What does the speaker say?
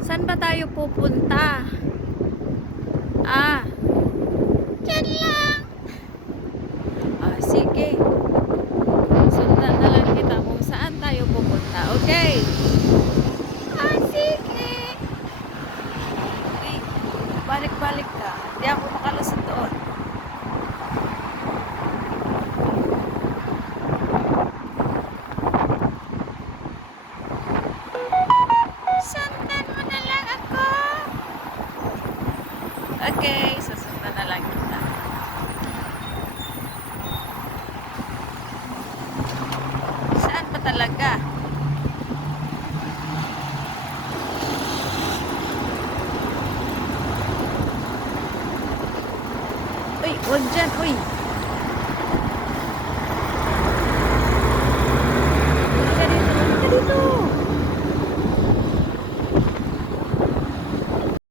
Saan ba tayo pupunta? Ah. Diyan lang. Ah, sige. Sundan na lang kita kung saan tayo pupunta. Okay? Ah, sige. Uy, balik-balik ka. Hindi ako Okay, susundan na lang kita. Saan pa talaga? Uy, huwag dyan, uy. Halika dito, dito.